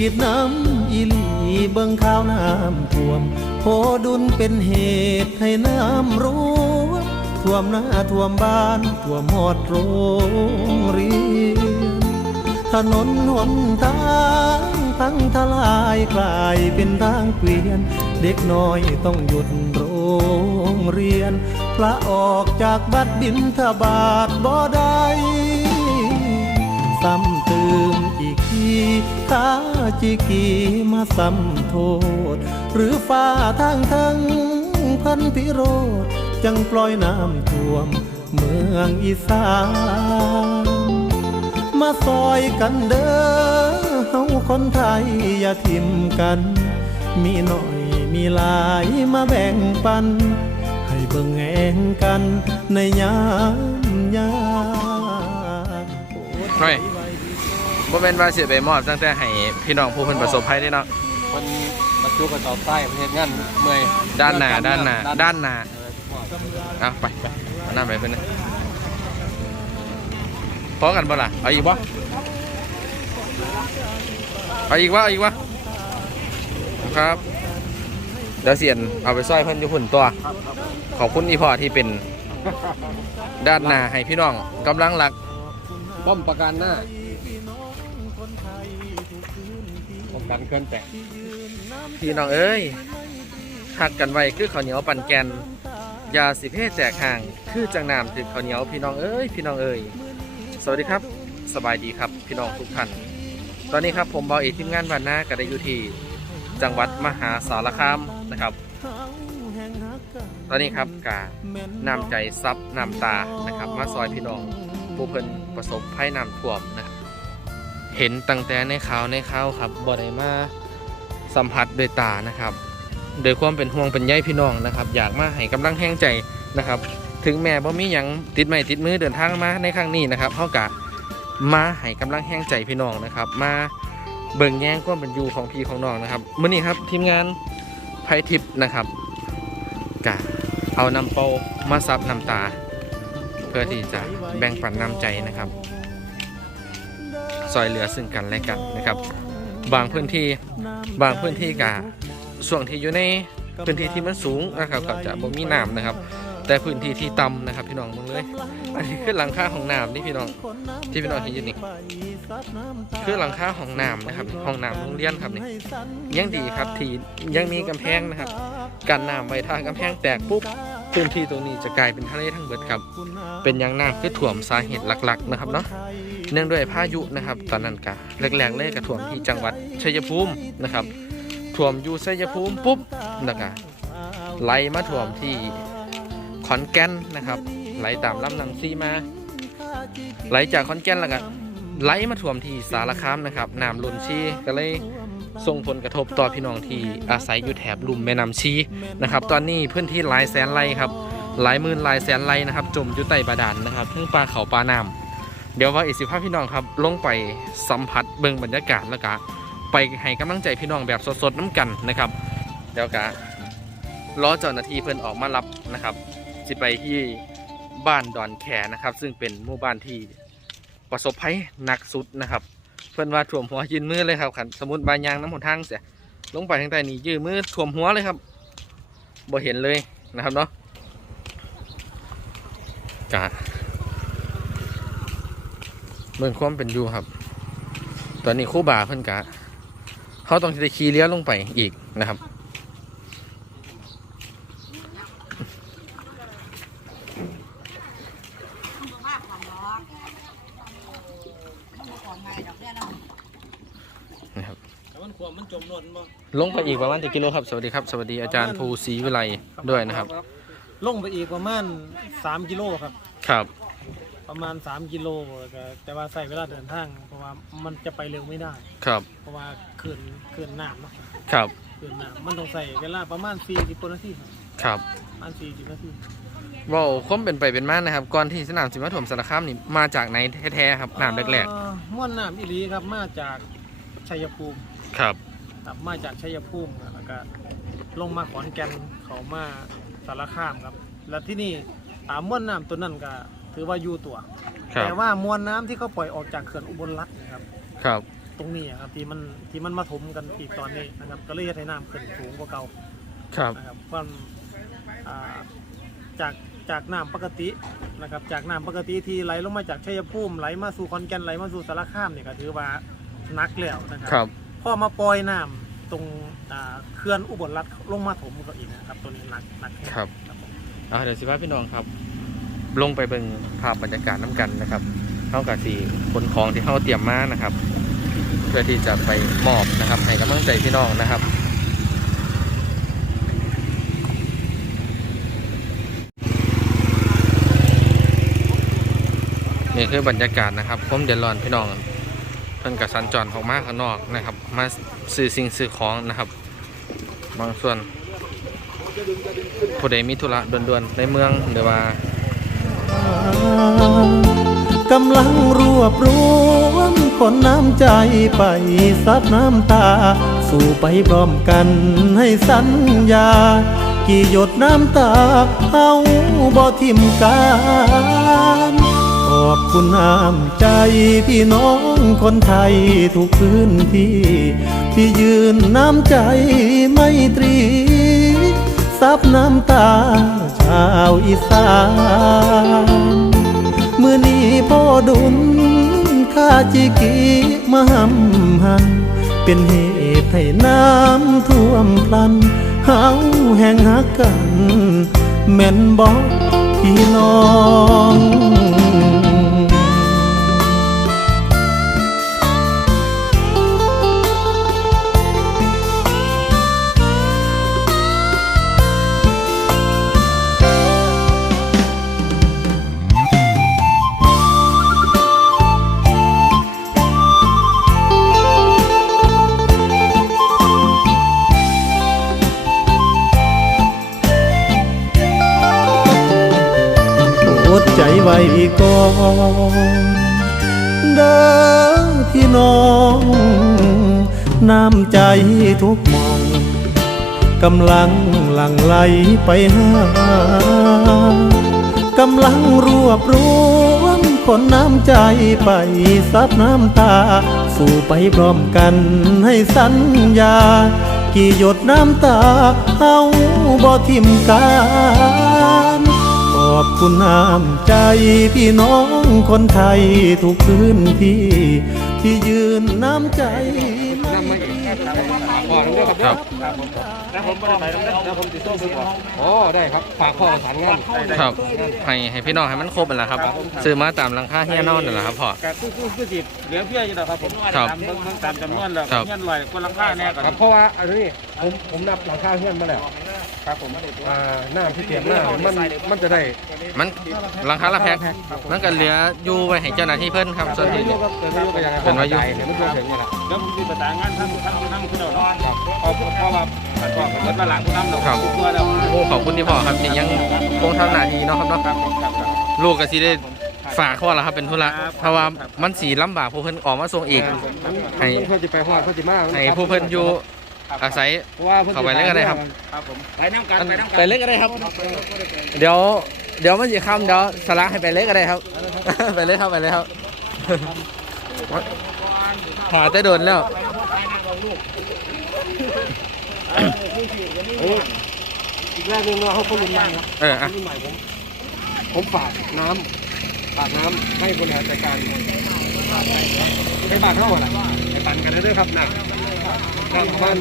บิ่งข่าวทีวีคิดน้ำอีลีเบิ่งข่าวน้ำท่วมโพดุลเป็นเหตุให้น้ำรั่วท่วมหน้าท่วมบ้านท่วมหอดโรงเรียนถนนหนทางพังทลายกลายเป็นทางเกวียน เด็กน้อยต้องหยุดโรงเรียน พระออกจากบัดบินทบาทบ่ได้ซ้ำเติม กทีข้าจิกีมาซ้ำโทษ หรือฟ้าทางทั้งพันพิโรธจังปล่อยน้ำท่วม เมืองอีสานมาซอยกันเด้อเฮาคนไทยอย่าทิมกัน มีหน่อยมีหลายมาแบ่งปัน ให้เบิ่งแงกันในยามยามเฮ้ย บ่เป็นว่าเสียไปมอบตั้งแต่ให้พี่น้องผู้เพิ่นประสบภัยได้เนาะมันบรรจุกระสอบใต้ประเทศงั้นเมื่อยด้านหน้าด้านหน้าด้านหน้าเออมอบเอาไปไปเอาน้ำไปเพิ่นนะพอกันบ่ล่ะเอาอีกบ่เอาอีกวะเอาอีกวะครับเดี๋ยวเสียนเอาไปซอยเพิ่นอยู่หุ่นตัวขอบคุณอีพ่อที่เป็นด้านหน้าให้พี่น้องกำลังหลักป้อมประกันหน้า ป้องกันเคลื่อนแตกพี่น้องเอ้ยหักกันไว้คือข้าวเหนียวปั่นแกนยาสิเพศแตกห่าง คือจังน้ำถึงข้าวเหนียวพี่น้องเอ้ยพี่น้องเอ้ยสวัสดีครับ สบายดีครับพี่น้องทุกท่านตอนนี้ครับผมบอเอกทีมงานบ้านนาก็ได้อยู่ที่จังหวัดมหาสารคามนะครับ ตอนนี้ครับกานำใจซับนำตานะครับ มาซอยพี่น้องผู้เพิ่นประสบภัยน้ำท่วมนะครับ เห็นตั้งแต่ในข่าวในข่าวครับบ่ได้มาสัมผัสโดวยตานะครับโดยความเป็นห่วงเป็นใยพี่น้องนะครับ อยากมาให้กำลังแห้งใจนะครับ ถึงแม้บ่มีหยังติดไม้ติดมือเดินทางมาในครั้งนี้นะครับเฮากะมาให้กำลังแห้งใจพี่น้องนะครับ มาเบิ่งแย่งความเป็นอยู่ของพี่ของน้องนะครับมื้อนี้ครับทีมงานไพทิพย์นะครับกะเอาน้ำเปมาซับน้ำตา เพื่อที่จะแบ่งปันน้ำใจนะครับ ซอยเหลือซึ่งกันและกันนะครับ บางพื้นที่บางพื้นที่กะส่วนที่อยู่ในพื้นที่ที่มันสูงนะครับก็จะบ่มีน้ำนะครับ แต่พื้นที่ที่ต่ำนะครับ พี่น้องเบิ่งเลยอันนี้คือหลังคาของน้ำนี่พี่น้องที่พี่น้องเห็นอยู่นี่คือหลังคาของน้ำนะครับห้องน้ำโรงเรียนครับนี่ยังดีครับที่ยังมีกำแพงนะครับกันน้ำไว้ทากำแพงแตกปุ๊บพื้นที่ตรงนี้จะกลายเป็นทะเลทั้งเบิดครับ เป็นย่างน้ำคือถ่วมสาเหตุหลัก ๆ นะครับเนาะ เนื่องด้วยพายุนะครับ ตอนนั้นกะแรกๆเลยกระถ่วมที่จังหวัดชัยภูมินะครับถ่วมอยู่ชัยภูมิปุ๊บแล้วก็ไหลมาถ่วมที่ขอนแก่นนะครับ ไหลตามลำน้ำซีมา ไหลจากขอนแก่นแล้วก็ไหลมาท่วมที่สารคามนะครับน้ำล้นชีก็เลยส่งผลกระทบต่อพี่น้องที่อาศัยอยู่แถบลุ่มแม่น้ำชีนะครับ ตอนนี้พื้นที่หลายแสนไร่ครับหลายหมื่นหลายแสนไร่นะครับ จมอยู่ใต้บาดาลนะครับทั้งปลาเขาปลาน้ำ เดี๋ยวว่าอีกสิบห้าพี่น้องครับ ลงไปสัมผัสเบิ่งบรรยากาศแล้วก็ไปให้กำลังใจพี่น้องแบบสดๆน้ำกันนะครับ เดี๋ยวกะรอเจ้าหน้าที่เพิ่นออกมารับนะครับสิไปที่บ้านดอนแขนะครับ ซึ่งเป็นหมู่บ้านที่ประสบภัยหนักสุดนะครับ เพิ่อนว่าท่วมหัวยืนมือเลยครับขันสมมติบายางน้ำหนทางเสียลงไปทางใต้นี่ยืนมือท่วมหัวเลยครับบ่เห็นเลยนะครับเนาะกะ เมืองความเป็นอยู่ครับ ตอนนี้ครู่บาเพิ่นกะเขาต้องจะขี่เลี้ยวลงไปอีกนะครับ นะครับแต่มันขวมมันจมนนบ่ลงไปอีกประมาณกี่กิโลครับ สวัสดีครับ สวัสดีอาจารย์ภูศรีวิไลด้วยนะครับ ลงไปอีกประมาณ3กิโลครับ ครับ ประมาณ 3 กิโลก็แต่ว่าใส่เวลาเดินทาง เพราะว่ามันจะไปเร็วไม่ได้ ครับ เพราะว่าขื่นขื่นน้ำเนาะครับขื่นน้ำมันต้องใส่เวลาประมาณ40นาทีครับครับประมาณ40นาทีเว่าความเป็นไปเป็นมานะครับ ก่อนที่สนามสิมาถมสารคามนี่มาจากไหนแท้ๆครับน้ำแรกเอ่อม่วนน้ำอีหลีครับมาจากชัยภูมิๆครับ ครับมาจากชัยภูมิครับแล้วก็ลงมาขอนแก่นเขามาสารคามครับ แล้วที่นี่ตามม่วนน้ำตัวนั้นก็ ถืถือว่าอยู่ตัว ครับแต่ว่ามวลน้ำที่เขาปล่อยออกจากเขื่อนอุบลรัตน์นะครับ ครับ ตรงนี้อะครับที่มันที่มันมาถมกันอีกตอนนี้นะครับ ก็เลยเฮ็ดให้น้ำขึ้นสูงกว่าเก่าครับ นะครับความอ่าจากจากน้ำปกตินะครับจากน้ำปกติที่ไหลลงมาจากชัยภูมิไหลมาสู่ขอนแก่นไหลมาสู่สารคามเนี่ยก็ถือว่าหนักแล้วนะครั ครับ พอมาปล่อยน้ำตรงอ่าเขื่อนอุบลรัตน์ลงมาถมก็อีกนะครับตัวนี้หนักหนักแงครับ ครับผม อ่าเดี๋ยวสิว่าพี่น้องครับ ลงไปเบิ่งภาพบรรยากาศน้ำกันนะครับเท่ากับสี่ขนของที่เขาเตรียมมานะครับ เพื่อที่จะไปมอบนะครับ ให้กำลังใจพี่น้องนะครับนี่คือบรรยากาศนะครับผมเดือดร้อนพี่น้องเพิ่นกับสัญจรออกมาข้างนอกนะครับ มาซื้อสิ่งซื้อของนะครับ บางส่วนผู้ใดมีธุระด่วนๆในเมืองหรือว่า กำลังรวบรวมคนน้ำใจไปซับน้ำตา สู่ไปพร้อมกันให้สัญญา กี่หยดน้ำตาเอาบ่ทิมกันขอบคุณน้ำใจพี่น้องคนไทยทุกพื้นที่ ที่ยืนน้ำใจไม่ตรี ซับน้ำตา ชาวอีสานเมื่อนี้พ่อดุลข้าจิกีมาหำหันเป็นเหตุให้น้ำท่วมพลันเฮาแห่งหักกัน แม่นบอกพี่น้อง ก่อนเด้อพี่น้อง น้ำใจทุกมองกำลังหลั่งไหลไปหากำลังรวบรวมคนน้ำใจไปซับน้ำตา สู่ไปพร้อมกันให้สัญญา กี่หยดน้ำตาเอาบ่ทิมกันข อบคุณน้ำใจพี่น้องคนไทยทุกพื้นที่ ที่ยืนน้ำใจไม่นำมาอีกด้วยครับแล้วผมไปแล้วผมติดโซ่ซื้อก่อนอ๋อได้ครับฝากพ่อสานงานครับให้ให้พี่น้องให้มันครบนั่นแหละครับ ซื้อมาตามราคาเฮียนอนนั่นแหละครับพ่อก็คือคือคือสิเหลือเพียออยู่แล้วครับผมครับตามจำนวนแล้วเงี้ยลอยคนลังค่าแน่ก่อนครับเพราะว่าอันนี้ผมผมนับหลังคาเฮือนมาแล้ว ครับผมอ่าหน้าที่เตรียมหน้ามันมันจะได้มันราคาละแพงมันก็เหลืออยู่ไว้ให้เจ้าหน้าที่เพิ่นครับส่วนที่เหลือเดี๋ยวไม่รู้กันยังไงเป็นว่าอยู่เห็นมันเรื่องถึงนี่แหละแล้วผมสิประสานงานทั้งทั้งทั้งผู้เดียวเนาะเพราะเพราะว่าอันก่อนกับรถมาหลังผู้นำเราครับตัวแล้วโอ้ขอบคุณที่พ่อครับที่ยังคงทำหน้าที่เนาะครับเนาะครับผมครับครับลูกก็สิได้ฝากพ่อแล้วครับเป็นธุระเพราะว่ามันสีลำบากผู้เพิ่นออกมาส่งอีก ให้มันเขาจะไปฮอดเขาจะมาให้ผู้เพิ่นอยู่ อาศัย เพราะว่าพิ่นเข้าไปเลยก็ได้ครับ ครับผมไปน้ำกันอันไปน้ำกันไปเล็กก็ได้ครับเดี๋ยวเดี๋ยวมันจะค่ำเดี๋ยวสละให้ไปเล็กก็ได้ครับ ไปเลยครับไปเลยครับหาแต่โดนแล้วเอ้ยอีกแรกหนึงเราเขาคนรุ่นใหม่ครับเอออะรุ่นใหม่ผมผมฝากน้ำฝากน้ำให้บริหารจัดการให้บ้านเท่าไหร่ไปปั่นกันเรื่อยๆครับหนั กน้ำมัน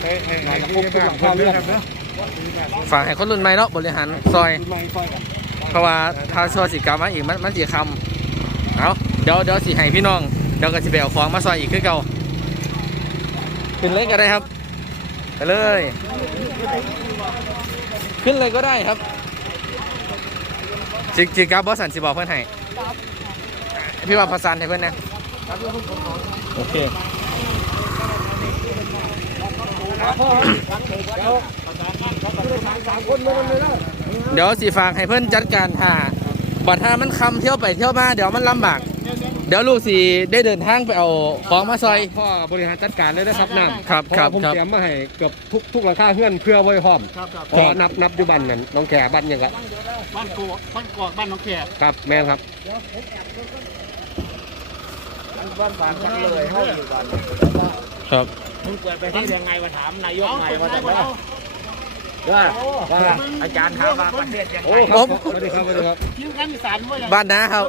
ให้ให้ให้ครบทุกหลังคาเรือนนะฝากให้คนรุ่นใหม่เนาะบริหารซอยรุ่นใหม่ซอยกันเพราะว่าถ้าซอยสิกรรมมาอีกมันมันสิคำเอาเดี๋ยวเดี๋ยวสิให้พี่น้องเดี๋ยวก็สิไปเอาของมาซอยอีกคือเก่าขึ้นเลยก็ได้ครับ ไปเลย ขึ้นเลยก็ได้ครับสิสิกรรมบอสันสิบอกเพื่อนให้พี่ว่าประสานให้เพื่อนนะโอเค เดี๋ยวสิฝากให้เพื่อนจัดการถ้าบัดถ้ามันคำเที่ยวไปเที่ยวมาเดี๋ยวมันลำบากดี๋ยวลูกสิได้เดินทางไปเอาของมาซอย พ่อบริหารจัดการเลยนะครับน้ำครับเพาะครับผมครับ เตรียมมาให้เกือบทุกทุกหลังคาเฮือนเพื่อไว้พร้อมครับครับพอนับนับอยู่บ้านนั่นน้องแขบ้านยังไงบ้านโกบ้านกอดบ้านน้องแขกครับแม่นครับบ้านบางจังเลยเฮาอยู่บ้านครับมึงเกิดไปที่ยังไงมาถามนายกเอาไงคนว่าไทแต่ยว่าเอาว่าว่าอาจารย์ถามว่าประเทศยังโอ้ไงครับสวัสดีครับสวัสดีครับคิวกันอีสานว่าอย่างบ้านนะครับ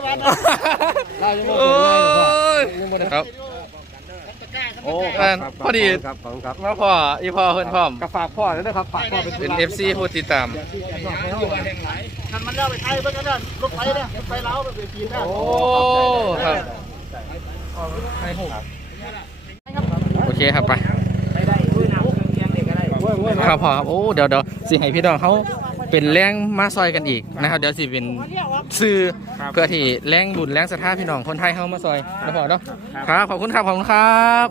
เรายังไม่โอ้เปิดเลยยยังไม่ได้ครับโอ้แม่นพอดีครับขอบคุณครับมาพ่ออีพ่อเพิ่นพร้อมก็ฝากพ่อด้วยนะครับฝากพ่อเป็นเป็น FC ผู้ติดตามคันมันเล่าไปไทยเพื่อนกันนะรถไฟนะรถไฟเล้าไปปีนนะโอ้ครับโอเคครับไปไม่ได้ด้วยน้ำเครื่องเคียงเด็กก็ได้ครับพอครับโอ้เดี๋ยวเดี๋ยวสิให้พี่น้องเขาเป็นแรงมาซอยกันอีกนะครับ เดี๋ยวสิเป็นซื้อเพื่อที่แรงบุญแรงศรัทธาพี่น้องคนไทยเข้ามาซอยนะพอเนาะครับขอบคุณครับขอบคุณครับ